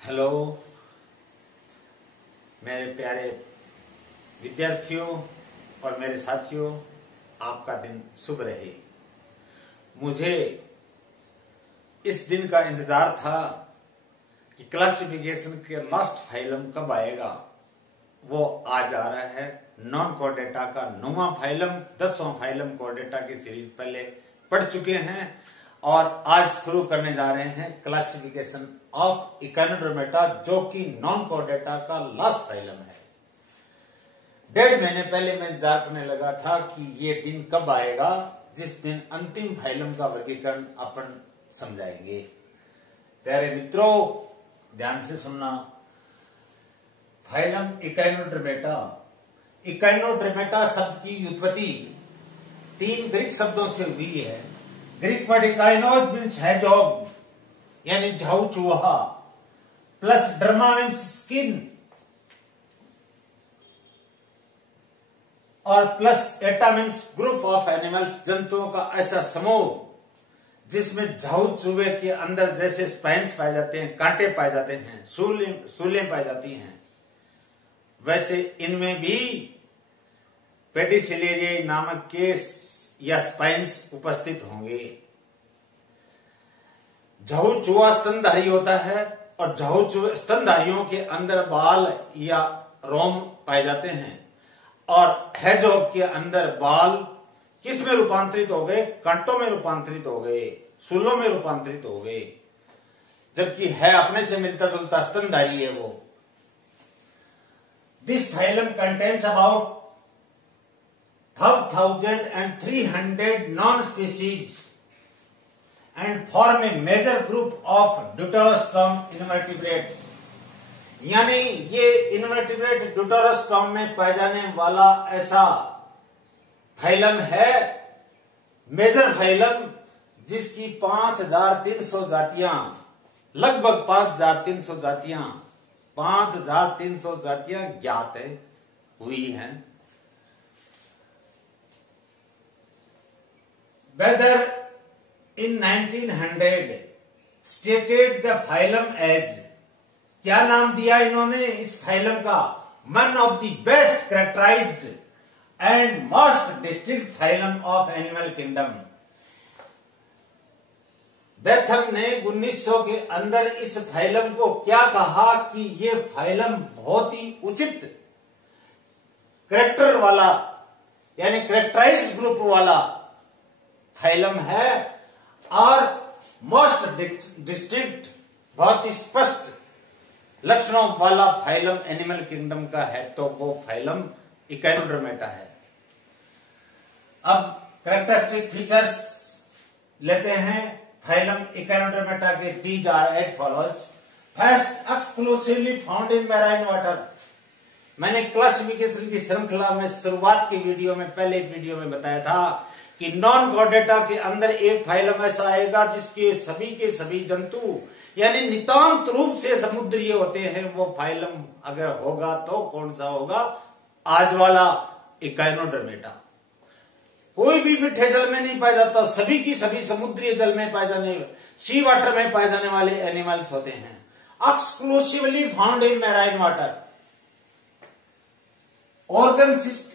Hello मेरे प्यारे विद्यार्थियों और मेरे साथियों, आपका दिन शुभ रहे। मुझे इस दिन का इंतजार था कि क्लासिफिकेशन के लास्ट फाइलम कब आएगा। वो आज आ रहा है। नॉन कोर डेटा का 9वां फाइलम, 10वां फाइलम कोर डेटा की सीरीज पहले पढ़ चुके हैं और आज शुरू करने जा रहे हैं क्लासिफिकेशन ऑफ इकोनोड्रोमेटा, जो कि नॉन कोर डेटा का लास्ट फाइलम है। 1.5 महीने पहले मैं इंतजार करने लगा था कि ये दिन कब आएगा जिस दिन अंतिम फाइलम का वर्गीकरण अपन समझाएंगे। प्यारे मित्रों, ध्यान से सुनना। फाइलम इकोनोड्रोमेटा। इकोनोड्रोमेटा शब्द की उत्पत्ति 3 ग्रीक शब्दों से हुई है। ग्रीक वर्ड इकाइनोस मीन्स हेजॉग यानी झाऊ चूहा, प्लस डर्मा मीन्स स्किन और plus iota means group of animals, जंतुओं का ऐसा समूह जिसमें झाऊ चूहे के अंदर जैसे स्पाइन्स पाए जाते हैं, कांटे पाए जाते हैं, सूलें पाई जाती हैं, वैसे इनमें भी पेडिसिलेरिया नामक के या स्पाइन्स उपस्थित होंगे। झाऊ चूहा स्तनधारी होता है और झाऊ चूहे स्तनधारियों के अंदर बाल या रोम पाए जाते हैं और हेजॉग के अंदर बाल किस में रूपांतरित हो गए? कांटों में रूपांतरित हो गए, सूलों में रूपांतरित हो गए, जबकि है अपने से मिलता जुलता स्तनधारी है वो। This phylum contains about 12,300 non-species and form a major group of deuterostome invertebrates। यानी ये इनवर्टिब्रेट ड्यूटेरोस्टोम में पाए जाने वाला ऐसा फाइलम है, मेजर फाइलम, जिसकी 5,300 जातियां, लगभग 5,300 जातियां ज्ञात हुई हैं। Whether in 1900 stated the phylum as, क्या नाम दिया इन्होंने इस फाइलम का? One of the best characterized and most distinct phylum of animal kingdom। Bentham ने 1900 के अंदर इस फाइलम को क्या कहा कि ये फाइलम बहुत ही उचित कैरेक्टर वाला यानी कैरेक्टराइज्ड ग्रुप वाला फाइलम है और मोस्ट डिस्टिंक्ट, बहुत ही स्पष्ट लक्षणों वाला फाइलम एनिमल किंगडम का है, तो वो फाइलम इकोनोड्रोमेटा है। अब कैरेक्टरिस्टिक फीचर्स लेते हैं फाइलम इकोनोड्रोमेटा के। These are as follows. First, exclusively found in marine water. मैंने क्लासिफिकेशन की श्रृंखला में शुरुआत की वीडियो में, पहले वीडियो में बताया था कि नॉन कोर डेटा के अंदर एक फाइलम ऐसा आएगा जिसके सभी के सभी जंतु यानी नितांत रूप से समुद्रीय होते हैं। वो फाइलम अगर होगा तो कौन सा होगा? आज वाला इकोनोड्रोमेटा। कोई भी मीठे जल में नहीं पाया जाता, सभी की सभी समुद्री जल में पाए जाने, सी वाटर में पाए जाने वाले एनिमल्स होते हैं। Exclusively found in marine water. Organ system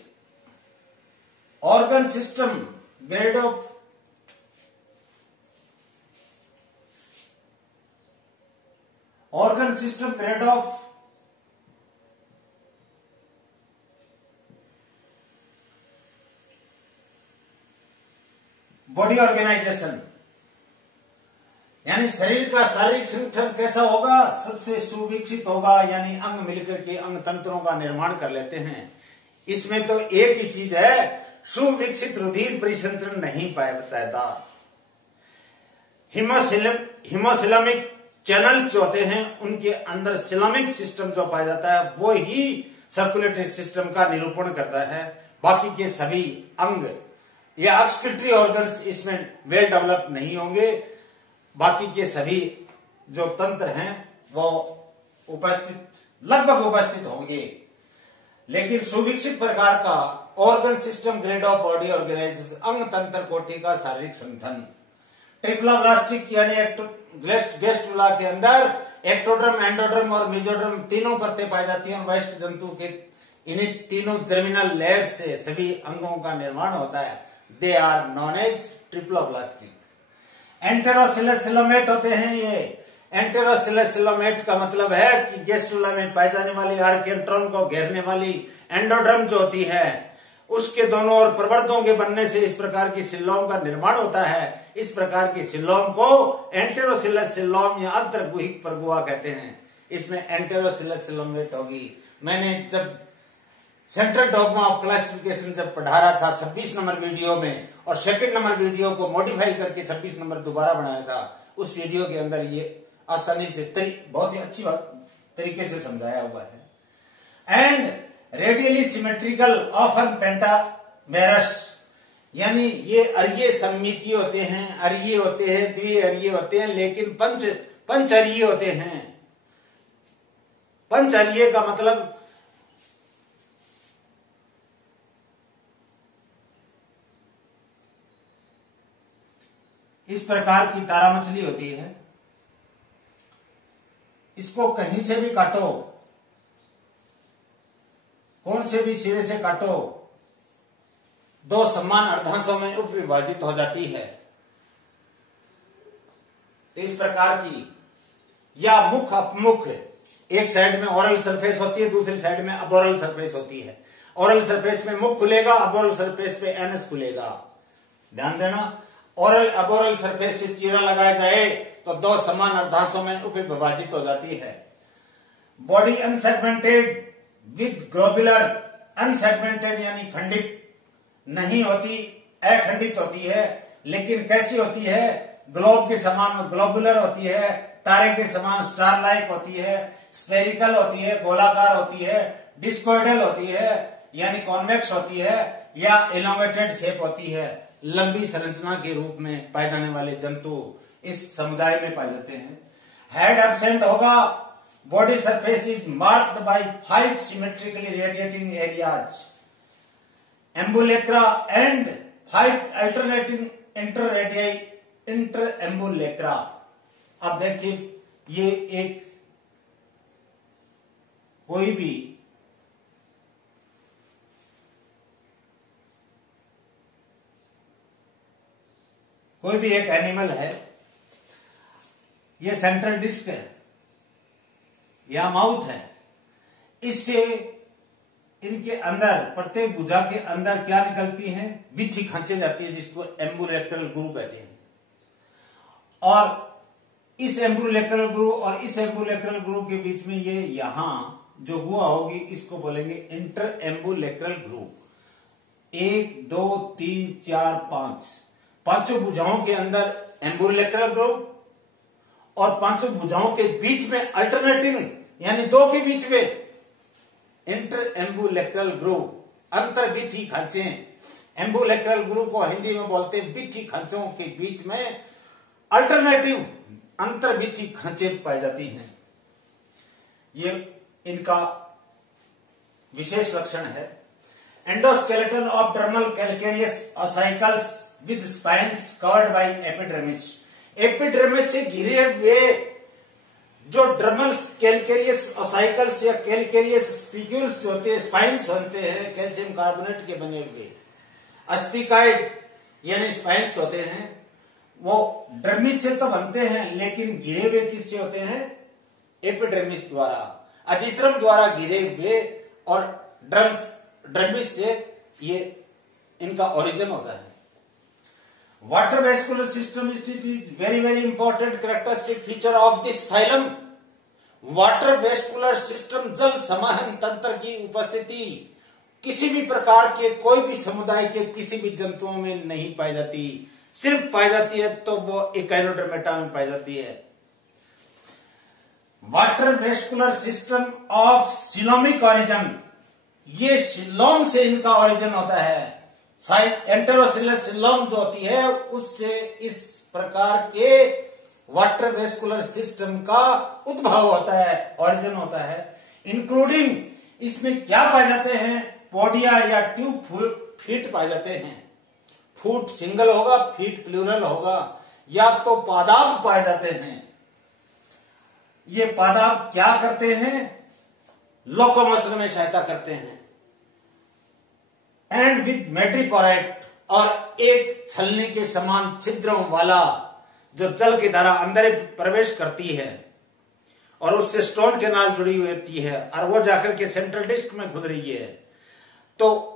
grade of body organisation, यानी शरीर का शारीरिक संगठन कैसा होगा? सबसे सुविकसित होगा, यानी अंग मिलकर के अंग तंत्रों का निर्माण कर लेते हैं। इसमें तो एक ही चीज है, सुविकसित रुधिर परिसंचरण नहीं पाया जाता। हिमोसिलमिक चैनल्स जो होते हैं उनके अंदर सिलमिक सिस्टम जो पाया जाता है वो ही सर्कुलेटरी सिस्टम का निरूपण करता है। बाकी के सभी अंग या एक्सक्रीटरी ऑर्गन्स इसमें वेल डेवलप नहीं होंगे। बाकी के सभी जो तंत्र हैं वो लगभग उपस्थित होंगे, लेकिन सुविकसित प्रकार का organ system grade of body organisation, अंग तंत्र कोटि का शारीरिक संगठन। ट्रिप्लोब्लास्टिक यानी गेस्ट्रुला के अंदर एक्टोडर्म, एंडोडर्म और मेसोडर्म तीनों परतें पाई जाती हैं और वयस्क जंतु के इन्हीं तीनों जर्मिनल लेयर से सभी अंगों का निर्माण होता है। They are known as triploblastic. Enterocoelous coelomate होते हैं ये। एंटेरोसिलस सिलोमेट का मतलब है कि गेस्ट्रुला में पाई जाने वाली आर्केंट्रोन को घेरने वाली एंडोडर्म जो होती है उसके दोनों ओर प्रवर्तों के बनने से इस प्रकार की सिल्लोम का निर्माण होता है। इस प्रकार की सिल्लोम को एंटेरोसिलस सिल्लोम या अंतर्गुहिक परगुआ कहते हैं। इसमें एंटेरोसिलस सिलोमेट होगी। मैंने जब सेंट्रल डॉगमा ऑफ क्लासिफिकेशन जब पढ़ा रहा था 26 नंबर वीडियो में और सेकंड नंबर वीडियो को मॉडिफाई करके 26 नंबर दोबारा बनाया था, उस वीडियो के अंदर ये आसानी से बहुत ही अच्छी तरीके से समझाया हुआ है। And radially symmetrical often pentamerous, यानी ये अरिये सममितीय होते हैं, अरिये होते हैं, द्विअरिये होते हैं, लेकिन पंच अरिये होते हैं। पंच अरिये का मतलब इस प्रकार की तारा मछली होती है। इसको कहीं से भी काटो, कौन से भी सिरे से काटो, दो समान अर्धांशों में उप विभाजित हो जाती है। इस प्रकार की या मुख अपमुख, एक साइड में ओरल सरफेस होती है, दूसरी साइड में अबोरल सरफेस होती है। ओरल सरफेस में मुख खुलेगा, अबोरल सरफेस पे एनस खुलेगा। ध्यान देना, ओरल अबोरल सरफेस से चीरा लगाया जाए तो दो समान अर्धांशों में उप विभाजित हो जाती है। Body unsegmented with globular, unsegmented यानी खंडित नहीं होती, अखंडित होती है। लेकिन कैसी होती है? ग्लोब के समान ग्लोबुलर होती है, तारे के समान स्टार लाइक होती है, स्फेरिकल होती है, गोलाकार होती है, डिस्कोइडल होती है यानी कॉन्वेक्स होती है, या एलोमेटेड शेप होती है। लंबी संरचना के रूप में पाए जाने वाले जंतु इस समुदाय में पाए जाते हैं। हेड एब्सेंट होगा। Body surface is marked by 5 symmetrically radiating areas, ambulacra and 5 alternating inter ambulacra. अब देखिए, ये एक कोई भी एक एनिमल है। ये सेंट्रल डिस्क है या माउथ है। इससे इनके अंदर प्रत्येक भुजा के अंदर क्या निकलती है? बिच्छी खींची जाती है, जिसको एम्बुलेक्रल ग्रू कहते हैं। और इस एम्बुलेक्रल ग्रू और इस एम्बुलेक्रल ग्रू के बीच में ये यहां जो गुहा होगी इसको बोलेंगे इंटर एम्बुलेक्रल ग्रू। 1 2 3 4 5 पांचों भुजाओं के अंदर एम्बुलेक्रल ग्रू और पांचों भुजाओं के बीच में अल्टरनेटिंग यानी दो के बीच में इंटर एम्बुलेक्रल ग्रू, अंतर बिथी खांचे। एम्बुलेक्रल ग्रू को हिंदी में बोलते हैं बिथी खांचों के बीच में अल्टरनेटिव अंतर बिथी खांचे पाई जाती हैं। ये इनका विशेष लक्षण है। Endoskeleton of dermal calcareous ossicles with spines covered by epidermis. Epidermis से घिरे हुए जो डर्मल कैलकेरियस ओसाइकल्स या कैलकेरियस स्पिक्यूल्स जो होते हैं, स्पाइन्स होते हैं, कैल्शियम कार्बोनेट के बने हुए अस्थिकाय यानी स्पाइन्स होते हैं। वो डर्मिस से तो बनते हैं, लेकिन घिरे हुए किससे होते हैं? एपिडर्मिस द्वारा, अधिश्रम द्वारा घिरे हुए, और डर्मिस से ये इनका ओरिजिन होता है। Water vascular system is very very important characteristic feature of this phylum. Water vascular system, जल समाहन तंत्र की उपस्थिति किसी भी प्रकार के कोई भी समुदाय के किसी भी जंतुओं में नहीं पाई जाती। सिर्फ पाई जाती है तो वो इकाइनोडर्मेटा में पाई जाती है। Water vascular system of coelomic origin, ये सिलोम से इनका ओरिजिन होता है। एंटेरोसिलस सिलोम जो होती है उससे इस प्रकार के वाटर वेस्कुलर सिस्टम का उद्भव होता है, ओरिजिन होता है। इंक्लूडिंग इसमें क्या पाए जाते हैं? पोडिया या ट्यूब फीट पाए जाते हैं। फूट सिंगल होगा, फीट प्लूरल होगा। या तो पादाब पाए जाते हैं। ये पादाब क्या करते हैं? लोकोमोशन में सहायता करते हैं। एंड विद मेट्रीपोराइट, और एक छलनी के समान छिद्रों वाला जो जल की धारा अंदर प्रवेश करती है और उससे स्टोन कैनाल जुड़ी हुई होती है और वो जाकर के सेंट्रल डिस्क में खुद रही है, तो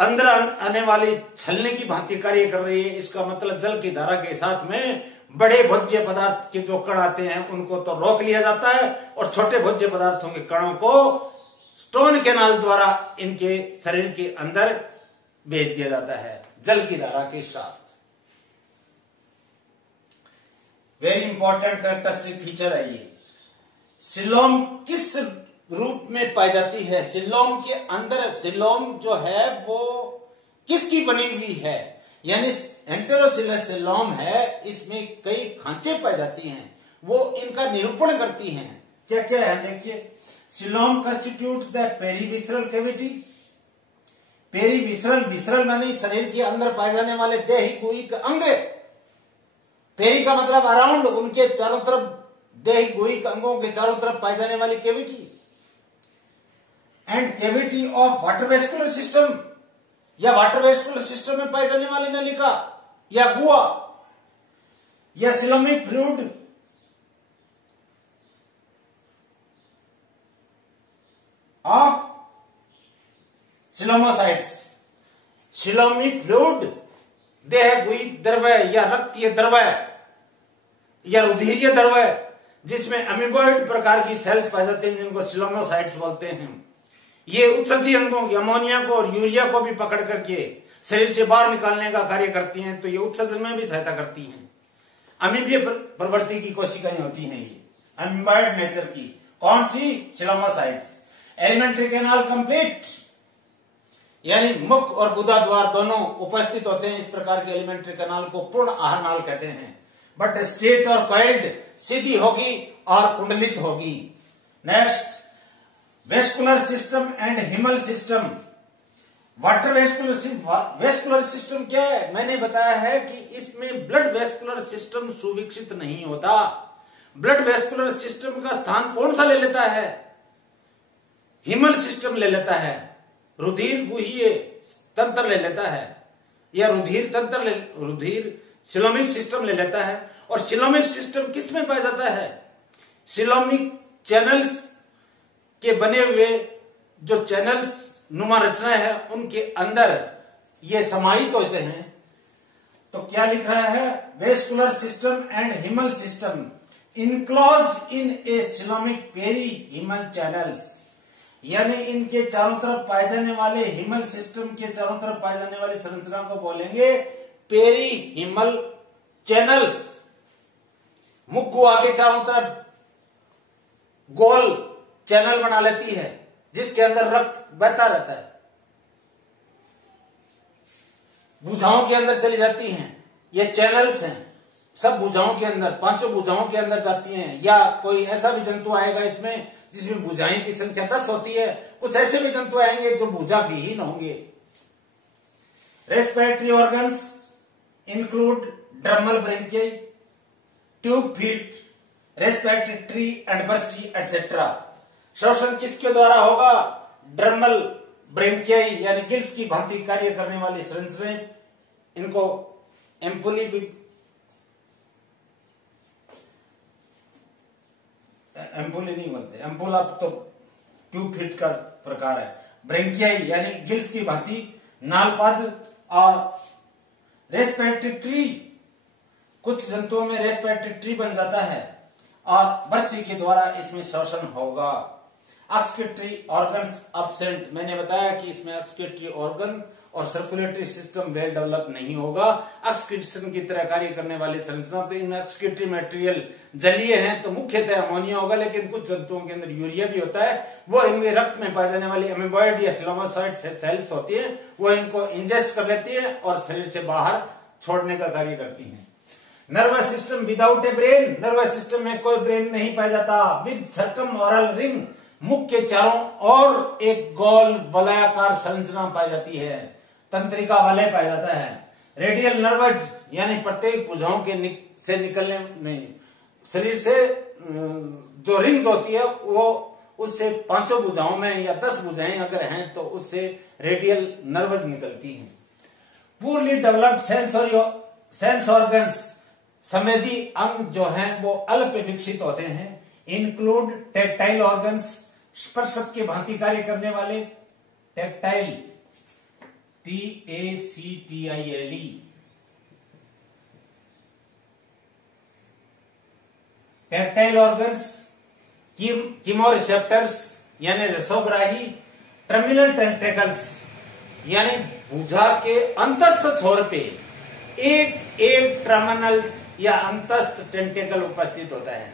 अंदर आने वाली छलनी की भांति कार्य कर रही है। इसका मतलब जल की धारा के साथ में बड़े भोज्य पदार्थ के जो कण आते हैं उनको तो रोक लिया जाता है और छोटे भोज्य पदार्थों के कणों को स्टोन कैनाल द्वारा इनके शरीर के अंदर भेज दिया जाता है जल की धारा के साथ। वेरी इंपॉर्टेंट कैरेक्टरिस्टिक फीचर है ये। सिलोम किस रूप में पाई जाती है? सिलोम के अंदर, सिलोम जो है वो किसकी बनी हुई है? यानी एंटेरोसिलस सिलोम है, इसमें कई खांचे पाई जाती हैं, वो इनका निरूपण करती हैं। क्या क्या है देखिए। Coelom constitute the perivisceral cavity. Perivisceral, visceral माने शरीर के अंदर पाए जाने वाले देही गुहिक अंग। पेरी का मतलब अराउंड, उनके चारों तरफ, देही गुहिक अंगों के चारों तरफ पाई जाने वाली cavity. And cavity of water vascular system, या वाटर वेस्कुलर सिस्टम में पाई जाने वाली नलिका या गुहा, या coelomic fluid of coelomocytes. Coelomic fluid देह गुहिक द्रव्य या रक्तीय द्रव्य या रुधिरीय द्रव्य जिसमें अमीबॉइड प्रकार की सेल्स पाए जाते हैं जिनको सिलोमोसाइट्स बोलते हैं। ये उत्सर्जी अंगों की अमोनिया को और यूरिया को भी पकड़ करके शरीर से बाहर निकालने का कार्य करती हैं, तो ये उत्सर्जन में भी सहायता करती हैं। अमीबीय प्रवृत्ति की कोशिकाएं होती हैं ये, अमीबॉइड नेचर की। कौन सी? सिलोमोसाइट्स। एलिमेंट्री कैनाल कंप्लीट, यानी मुख और गुदा द्वार दोनों उपस्थित होते हैं। इस प्रकार के एलिमेंट्री कैनाल को पूर्ण आहार नाल कहते हैं। बट स्ट्रेट और कॉइल्ड, सीधी होगी और कुंडलित होगी। Next, vascular system and haemal system. Water vascular system क्या है? मैंने बताया है कि इसमें ब्लड वेस्कुलर सिस्टम सुविकसित नहीं होता। ब्लड वेस्कुलर सिस्टम का स्थान कौन सा ले लेता है? हिमल सिस्टम ले लेता है। रुधिर गुहीय तंत्र ले लेता है, या रुधिर सिलोमिक सिस्टम ले लेता है। और सिलोमिक सिस्टम किस में पाया जाता है? सिलोमिक चैनल्स के बने हुए जो चैनल्स नुमा रचना है उनके अंदर ये समाहित होते हैं। तो क्या लिख रहा है? Vascular system and haemal system enclosed in a coelomic perihaemal haemal, यानी इनके चारों तरफ पाए जाने वाले, हिमल सिस्टम के चारों तरफ पाए जाने वाली संरचना को बोलेंगे पेरी हिमल चैनल्स। मुख गुहा के चारों तरफ गोल चैनल बना लेती है जिसके अंदर रक्त बहता रहता है। भुजाओं के अंदर चली जाती हैं, ये चैनल्स हैं। सब भुजाओं के अंदर, पांचों भुजाओं के अंदर जाती हैं। या कोई ऐसा भी जंतु आएगा इसमें जिसमें भुजाएं की संख्या 10 होती है, कुछ ऐसे भी जंतु आएंगे जो भुजा विहीन होंगे। Respiratory organs include dermal branchiae, tube feet, respiratory tree and bursae etcetera. श्वसन किसके द्वारा होगा? ड्रमल ब्रेंकियाई, यानी गिल्स की भांति कार्य करने वाली संरचनाएं, इनको एम्पुली भी, एम्पुली नहीं बोलते, एम्पुला तो ट्यूब फिट का प्रकार है। ब्रेंकियाई यानी गिल्स की भांति नालपाद। और रेस्पिरेटरी ट्री, कुछ जंतुओं में रेस्पिरेटरी ट्री बन जाता है और बर्सी के द्वारा इसमें श्वसन होगा। एक्सक्रीटरी ऑर्गन्स एब्सेंट, मैंने बताया कि इसमें एक्सक्रीटरी ऑर्गन और सर्कुलेटरी सिस्टम वेल डेवलप नहीं होगा। एक्सक्रीशन की तरह कार्य करने वाली संरचना, तो इनमें एक्सक्रीटरी मटेरियल जलीय है तो मुख्यतः अमोनिया होगा, लेकिन कुछ जंतुओं के अंदर यूरिया भी होता है। वो इनके रक्त में पाए जाने वाली अमीबॉइड या सिलोमोसाइट सेल्स होती है, वो इनको इंजेस्ट कर लेती है और शरीर से बाहर छोड़ने का कार्य करती है। नर्वस सिस्टम विदाउट ए ब्रेन, नर्वस सिस्टम में कोई ब्रेन नहीं पाया जाता। विद सर्कमओरल रिंग, मुख के चारों और एक गोल वलयाकार संरचना पाई जाती है। तंत्रिका वलय पाया जाता है। रेडियल नर्वज, यानी प्रत्येक भुजाओं के से निकलने नहीं, शरीर से जो रिंग्स होती है वो उससे 5 भुजाओं में या 10 भुजाएं अगर हैं तो उससे रेडियल नर्वस निकलती हैं। पूर्ली डेवलप्ड सेंस ऑर्गन्स, संवेदी अंग जो हैं वो अल्प विकसित होते हैं। इंक्लूड टैक्टाइल ऑर्गन्स, स्पर्शक की भांति कार्य करने वाले, tactile TACTILE, tactile organs, chemoreceptors यानी रसोग्राही, टर्मिनल टेंटेकल्स यानी भुजा के अंतस्थ छोर पे एक टर्मिनल या अंतस्थ टेंटेकल उपस्थित होता है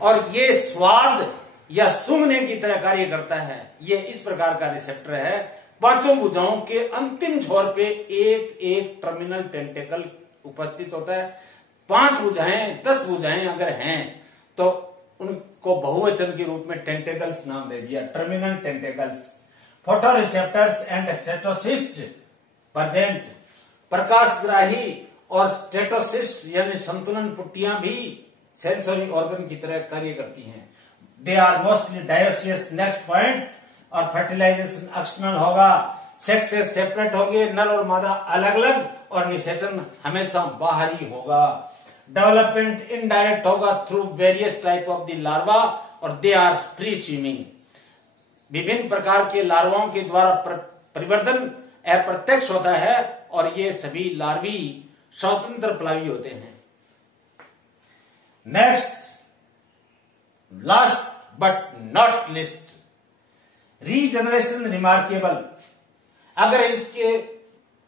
और ये स्वाद या सूंघने की तरह कार्य करता है। ये इस प्रकार का रिसेप्टर है। 5 भुजाओं के अंतिम छोर पे एक टर्मिनल टेंटेकल उपस्थित होता है। 5 भुजाएं 10 भुजाएं अगर हैं तो उनको बहुवचन के रूप में टेंटेकल्स नाम दे दिया, terminal tentacles. Photoreceptors and statocyst present, प्रकाशग्राही और स्टेटोसिस्ट यानी संतुलन पुट्टियां भी सेंसरी ऑर्गन की तरह कार्य करती हैं। They are mostly dioecious. Next point, और फर्टिलाइजेशन एक्सटर्नल होगा, सेक्सेस सेपरेट होंगे, नर और मादा अलग अलग, और निषेचन हमेशा बाहरी होगा। डेवलपमेंट इनडायरेक्ट होगा through various type of the larva और दे आर फ्री स्विमिंग। विभिन्न प्रकार के लार्वाओं के द्वारा परिवर्तन अप्रत्यक्ष होता है और ये सभी लार्वी स्वतंत्र प्लावी होते हैं। Next, last but not list, regeneration remarkable. अगर इसके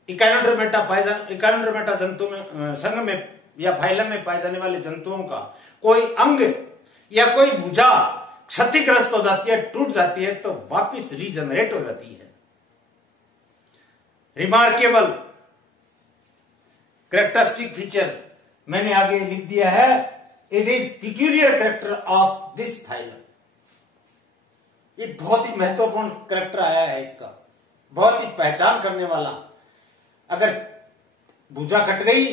इकानोड्रोमेटा जंतु में संघ में या फाइलम में पाए जाने वाले जंतुओं का कोई अंग या कोई भुजा क्षतिग्रस्त हो जाती है, टूट जाती है, तो वापिस रीजनरेट हो जाती है। रिमार्केबल कैरेक्टरिस्टिक फीचर मैंने आगे लिख दिया है, it is peculiar character of this phylum. ये बहुत ही महत्वपूर्ण कैरेक्टर आया है इसका, बहुत ही पहचान करने वाला। अगर भुजा कट गई,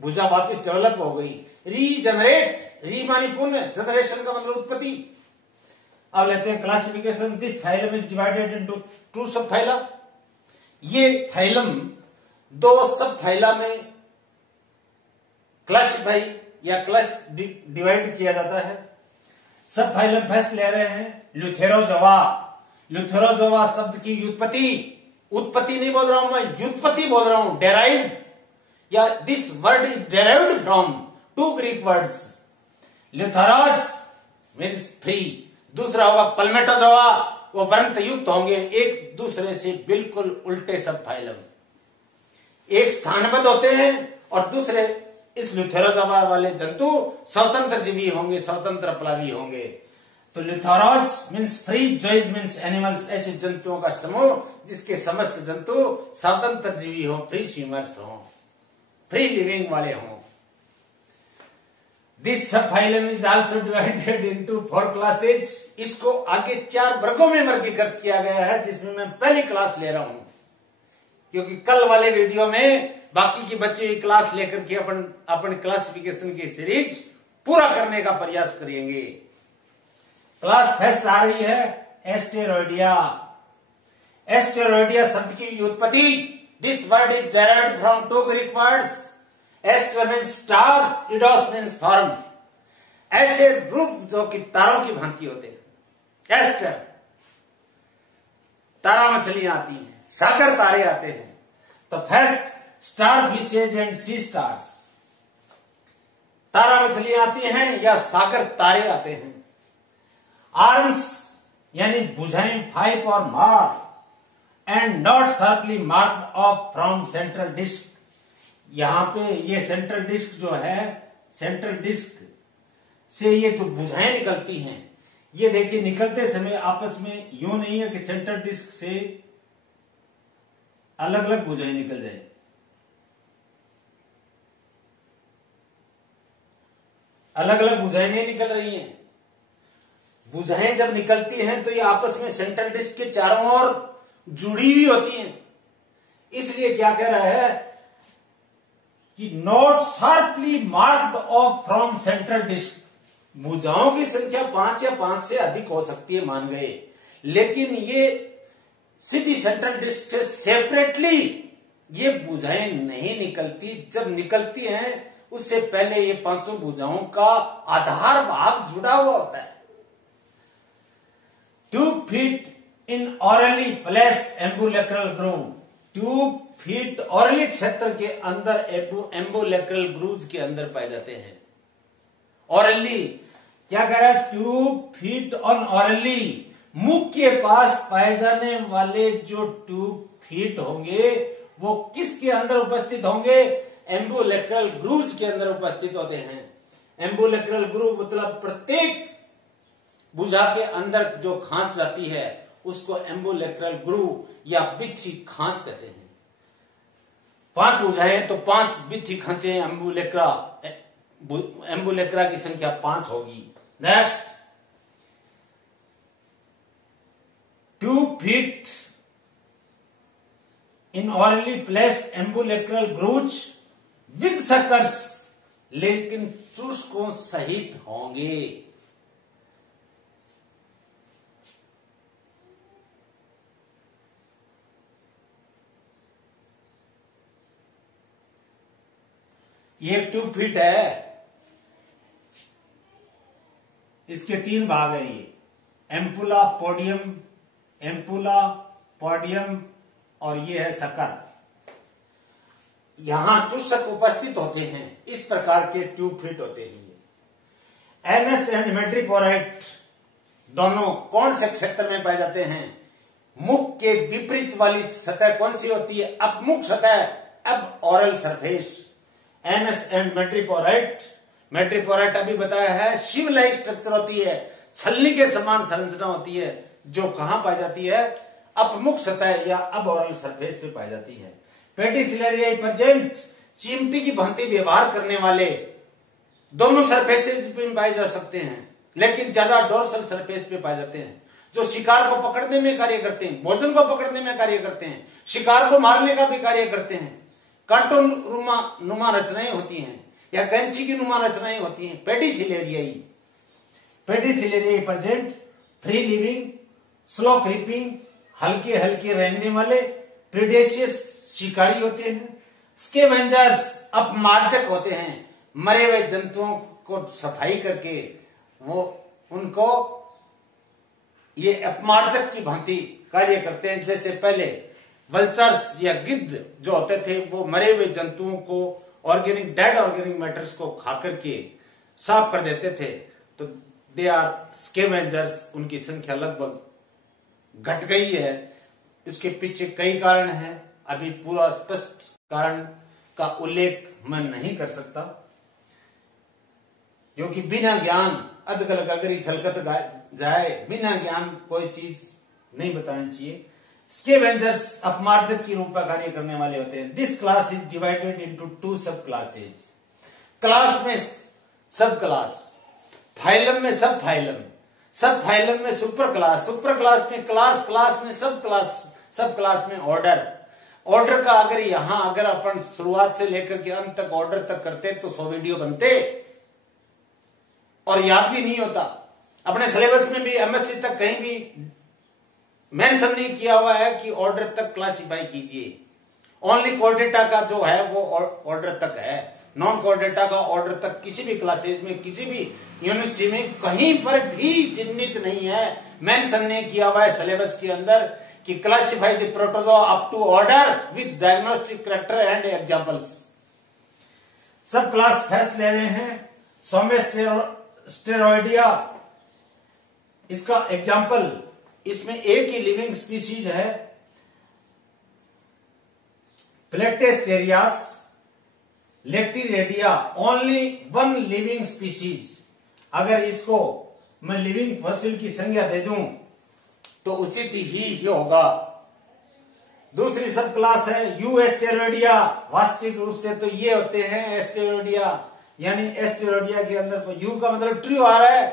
भुजा वापस डेवलप हो गई, रीजनरेट, री मानी पुनः, जनरेशन का मतलब उत्पत्ति। अब लेते हैं classification. This phylum is divided into 2 सब फाइला। ये फाइलम 2 सब फाइला में क्लासिफाई या क्लास डिवाइड किया जाता है। सब फाइलम फर्स्ट ले रहे हैं ल्यूथेरोजोआ। ल्यूथेरोजोआ शब्द की उत्पत्ति नहीं बोल रहा हूं मैं, व्युत्पत्ति बोल रहा हूं, डेराइव्ड, या this word is derived from 2 Greek words. Eleutheros means free, दूसरा होगा पल्मेटोजोआ, वो वृंत युक्त होंगे, एक दूसरे से बिल्कुल उल्टे सब फाइलम, एक स्थानबद्ध होते हैं और दूसरे इस ल्यूथेरोजोआ वाले जंतु स्वतंत्र जीवी होंगे, स्वतंत्र प्लावी होंगे। तो ल्यूथेरोज मीन्स फ्री, जोइज मीन्स एनिमल्स, ऐसे जंतुओं का समूह जिसके समस्त जंतु स्वतंत्र जीवी हो, फ्री स्विमर्स हो, फ्री लिविंग वाले हों। दिस सब phylum is also divided into 4 classes. इसको आगे 4 वर्गों में वर्गीकृत किया गया है, जिसमें मैं पहली क्लास ले रहा हूं, क्योंकि कल वाले वीडियो में बाकी के बच्चे की क्लास लेकर के अपन क्लासिफिकेशन की सीरीज पूरा करने का प्रयास करेंगे। क्लास फर्स्ट आ रही है एस्टेरॉइडिया। एस्टेरॉइडिया शब्द की उत्पत्ति, this word is derived from 2 Greek words, aster means star, eidos means form. ऐसे रूप जो कि तारों की भांति होते हैं। एस्टर, तारा मछलियां आती हैं, सागर तारे आते हैं। तो first star fishes and sea stars, तारा मछलियां आती हैं या सागर तारे आते हैं। आर्म्स यानी भुजाएं 5 और मार, and not sharply marked off from central disc. यहां पे ये सेंट्रल डिस्क जो है, सेंट्रल डिस्क से ये जो भुजाएं निकलती हैं, ये देखिए निकलते समय आपस में यूं नहीं है कि सेंट्रल डिस्क से अलग अलग भुजाएं निकल जाए। अलग अलग भुजाएं नहीं निकल रही हैं। भुजाएं जब निकलती हैं तो ये आपस में सेंट्रल डिस्क के चारों ओर जुड़ी हुई होती हैं। इसलिए क्या कह रहा है कि not sharply marked off from central disc. भुजाओं की संख्या 5 या 5 से अधिक हो सकती है मान गए, लेकिन ये सीधी सेंट्रल डिस्क से सेपरेटली ये भुजाएं नहीं निकलती। जब निकलती हैं उससे पहले ये पांचों भुजाओं का आधार भाग जुड़ा हुआ होता है। Tube feet in orally placed ambulacral groove. Tube feet hourly क्षेत्र के अंदर एम्बुलेक्रल ग्रूव के अंदर पाए जाते हैं। ऑरली क्या कह रहा है? ट्यूब फीट ऑन ऑरली, मुख के पास पाए जाने वाले जो ट्यूब फीट होंगे वो किसके अंदर उपस्थित होंगे? एम्बुलेक्रल ग्रूव के अंदर उपस्थित होते हैं। एम्बुलेक्रल ग्रूव मतलब प्रत्येक भुजा के अंदर जो खांच जाती है उसको एम्बुलेक्रल ग्रूव या बिथी खांच कहते हैं। 5 भुजाएं तो 5 बिथी खांचे एम्बुलेक्रा की संख्या 5 होगी। Next, tube feet in orally placed ambulacral grooves with suckers, लेकिन चुस्कों सहित होंगे। ये ट्यूब फीट है, इसके 3 भाग है। ये एम्पुला पोडियम और ये है सकर। यहां चूषक उपस्थित होते हैं। इस प्रकार के ट्यूब फीट होते हैं। एनस एंड मेट्रिपोराइट दोनों कौन से क्षेत्र में पाए जाते हैं? मुख के विपरीत वाली सतह कौन सी होती है? अपमुख सतह, अब ऑरल सरफेस। एनस एंड मेट्रिपोराइट अभी बताया है, शिव लाइक स्ट्रक्चर होती है, छलनी के समान संरचना होती है, जो कहां पाई जाती है? अपमुख सतह या अब ऑरल सरफेस पे पाई जाती है। पेडिसिलरियाई प्रेजेंट, चिमटी की भांति व्यवहार करने वाले दोनों सरफेसेस पे पाए जा सकते हैं, लेकिन ज्यादा डोर्सल सरफेस पे पाए जाते हैं, जो शिकार को पकड़ने में कार्य करते हैं, भोजन को पकड़ने में कार्य करते हैं, शिकार को मारने का भी कार्य करते हैं। कांटो नुमा रचनाएं होती हैं या कैंची की नुमा रचनाएं होती हैं। Pedicellariae present, free living, slow creeping, हल्के हल्के रेंगने वाले, प्रीडेशियस शिकारी होते हैं। स्कैवेंजर्स अपमार्जक होते हैं, मरे हुए जंतुओं को सफाई करके वो उनको ये अपमार्जक की भांति कार्य करते हैं। जैसे पहले वल्चर्स या गिद्ध जो होते थे वो मरे हुए जंतुओं को डेड ऑर्गेनिक मैटर्स को खाकर के साफ कर देते थे, तो दे आर स्कैवेंजर्स। उनकी संख्या लगभग घट गई है। इसके पीछे कई कारण हैं, अभी पूरा स्पष्ट कारण का उल्लेख मैं नहीं कर सकता, क्योंकि बिना ज्ञान अधकल गगरी छलकत जाए, बिना ज्ञान कोई चीज नहीं बतानी चाहिए। स्कैवेंजर्स अपमार्जक की रूप में कार्य करने वाले होते हैं। This class is divided into 2 सब क्लासेज। क्लास में सब क्लास, फाइलम में सब फाइलम, सब फाइलम में सुपर क्लास, सुपर क्लास में क्लास, क्लास में सब क्लास, सब क्लास में ऑर्डर। ऑर्डर का अगर अपन शुरुआत से लेकर के अंत तक ऑर्डर तक करते तो 100 वीडियो बनते और याद भी नहीं होता। अपने सिलेबस में भी एमएससी तक कहीं भी मेंशन नहीं किया हुआ है कि ऑर्डर तक क्लासिफाई कीजिए। ओनली कोर्डेटा का जो है वो ऑर्डर तक है, नॉन कोर्डेटा का ऑर्डर तक किसी भी क्लासेज में, किसी भी यूनिवर्सिटी में कहीं पर भी चिन्हित नहीं है, मेंशन नहीं किया हुआ है सिलेबस के अंदर कि classify the protozoa up to order with diagnostic character and examples. सब क्लास फर्स्ट ले रहे हैं। सोमेस्टेरॉइडिया, इसका एग्जाम्पल, इसमें एक ही लिविंग स्पीशीज है, प्लेटेस्टेरियास, लेक्टिरेडिया, ओनली 1 लिविंग स्पीशीज। अगर इसको मैं लिविंग फॉसिल की संज्ञा दे दूं तो उचित ही होगा। दूसरी सब क्लास है यू एस्टेरोडिया। वास्तविक रूप से तो ये होते हैं एस्टेरोडिया, यानी एस्टेरोडिया के अंदर यू का मतलब ट्रू आ रहा है।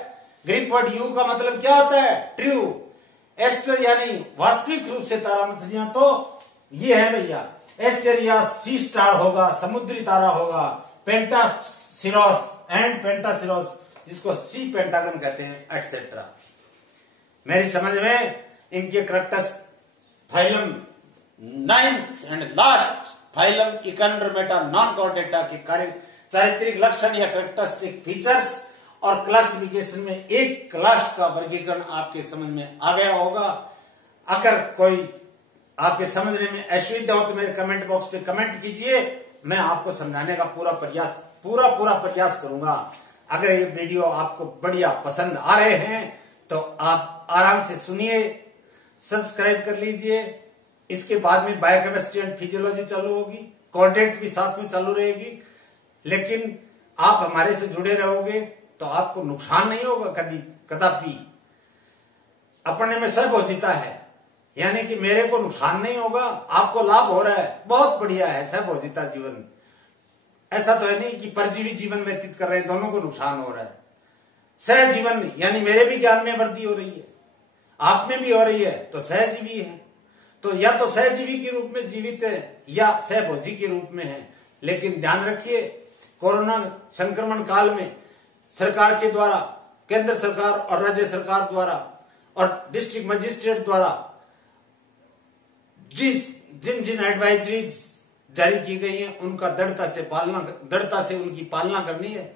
ग्रीक वर्ड यू का मतलब क्या होता है? ट्रू। एस्टर यानी वास्तविक रूप से तारा मछलियां तो ये है भैया। एस्टेरिया सी स्टार होगा, समुद्री तारा होगा, पेंटासिरोस एंड पेंटासिरोस जिसको सी पेंटागन कहते हैं, एटसेट्रा। मेरी समझ में इनके characters phylum 9th and last phylum echinodermata non chordata के चारित्रिक लक्षण या करेक्टरिस्टिक फीचर्स और क्लासिफिकेशन में एक क्लास का वर्गीकरण आपके समझ में आ गया होगा। अगर कोई आपके समझने में असुविधा हो तो मेरे कमेंट बॉक्स पे कमेंट कीजिए, मैं आपको समझाने का पूरा प्रयास करूंगा। अगर ये वीडियो आपको बढ़िया पसंद आ रहे हैं तो आप आराम से सुनिए, सब्सक्राइब कर लीजिए। इसके बाद में बायोकेमिस्ट्री एंड फिजियोलॉजी चालू होगी, कॉर्डेट भी साथ में चालू रहेगी। लेकिन आप हमारे से जुड़े रहोगे तो आपको नुकसान नहीं होगा कदापि। अपने में सहभोजिता है, यानी कि मेरे को नुकसान नहीं होगा, आपको लाभ हो रहा है, बहुत बढ़िया है सहभोजिता जीवन। ऐसा तो है नहीं कि परजीवी जीवन व्यतीत कर रहे हैं, दोनों को नुकसान हो रहा है। सहजीवन यानी मेरे भी ज्ञान में वृद्धि हो रही है, आप में भी हो रही है, तो सहजीवी है। तो या तो सहजीवी के रूप में जीवित है या सहभोजी के रूप में है। लेकिन ध्यान रखिए, कोरोना संक्रमण काल में सरकार के द्वारा, केंद्र सरकार और राज्य सरकार द्वारा और डिस्ट्रिक्ट मजिस्ट्रेट द्वारा जिन जिन एडवाइजरीज जारी की गई हैं उनका दृढ़ता से उनकी पालना करनी है।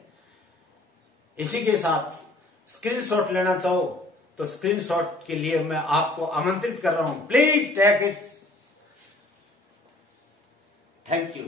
इसी के साथ स्क्रीनशॉट लेना चाहो तो स्क्रीनशॉट के लिए मैं आपको आमंत्रित कर रहा हूं। Please take it. Thank you.